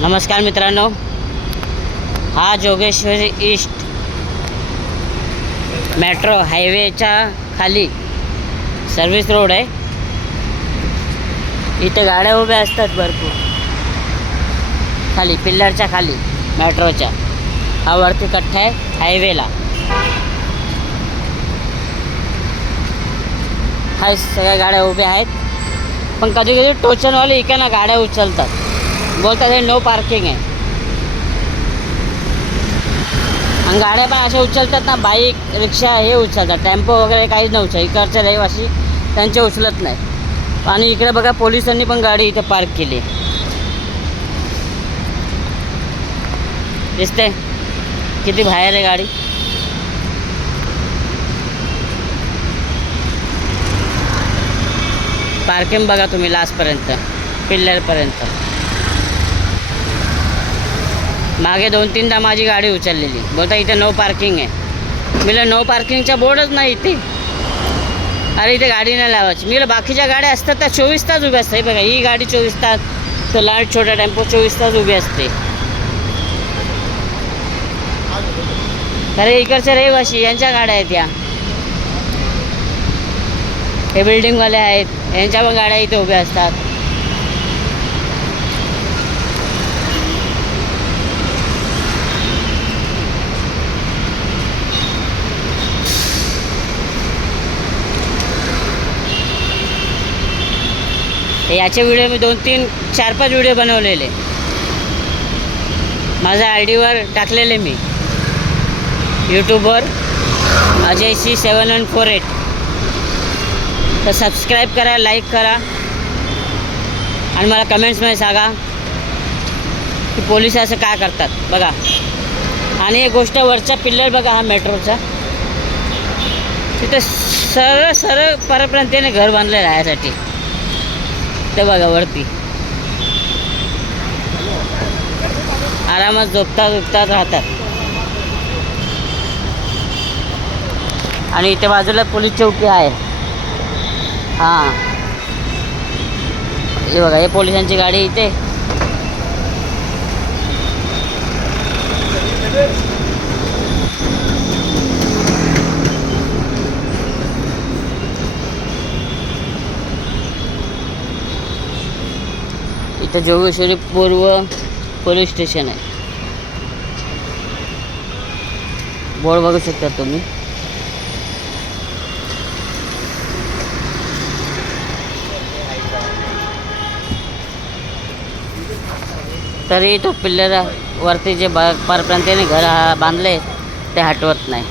नमस्कार मित्रांनो, हा जोगेश्वरी ईस्ट मेट्रो हायवेच्या खाली सर्विस रोड आहे. इथे गाड्या उभ्या असतात भरपूर खाली पिल्लरच्या खाली मेट्रोच्या. हा वरती कट्टा आहे हायवेला. हा सगळ्या गाड्या उभ्या आहेत, पण कधी कधी टोचनवाले इकडनं गाड्या उचलतात, बोलतात हे नो पार्किंग आहे. आणि गाड्या पण अशा उचलतात ना, बाईक रिक्षा हे उचलतात, टेम्पो वगैरे काहीच नव्हतं. इकडच्या रहिवासी त्यांचे उचलत नाही. आणि इकडे बघा पोलिसांनी पण गाडी इथे पार्क केली, दिसते किती बाहेर आहे गाडी. पार्किंग बघा तुम्ही लास्टपर्यंत, पिल्लरपर्यंत. मागे 2-3दा माझी गाडी उचललेली, बोलता इथे नो पार्किंग आहे. मला नो पार्किंगचा बोर्डच नाही इथे. अरे इथे गाडी नाही लावायची. मला बाकीच्या गाड्या असतात त्या 24 तास उभ्या असतात. बघा ही गाडी 24 तास, तर लाट छोटा टेम्पो 24 तास उभी असते. अरे इकडच्या रहिवासी यांच्या गाड्या आहेत या, हे बिल्डिंगवाले आहेत, यांच्या पण गाड्या इथे उभ्या असतात. याचे व्हिडिओ मी 2-3-4-5 व्हिडिओ बनवलेले, माझ्या आयडीवर टाकलेले मी यूट्यूबवर, अजयC7148. तर सबस्क्राईब करा, लाईक करा आणि मला कमेंट्समध्ये सांगा की पोलिस असं काय करतात बघा. आणि एक गोष्ट, वरचा पिल्लर बघा हा मेट्रोचा, तिथं सरळ सरळ परपर्यंत त्याने घर बांधलं राहायसाठी. ते बघा वरती आरामात झोपतात राहतात. आणि इथे बाजूला पोलीस चौकी आहे. हां हे बघा, हे पोलिसांची गाडी इथे. इथं जोगेश्वरी पूर्व पोलीस स्टेशन आहे. बोर्ड बघू शकता तुम्ही. तरी तो पिल्लर वरती जे परपर्यंत घर बांधले ते हटवत नाही.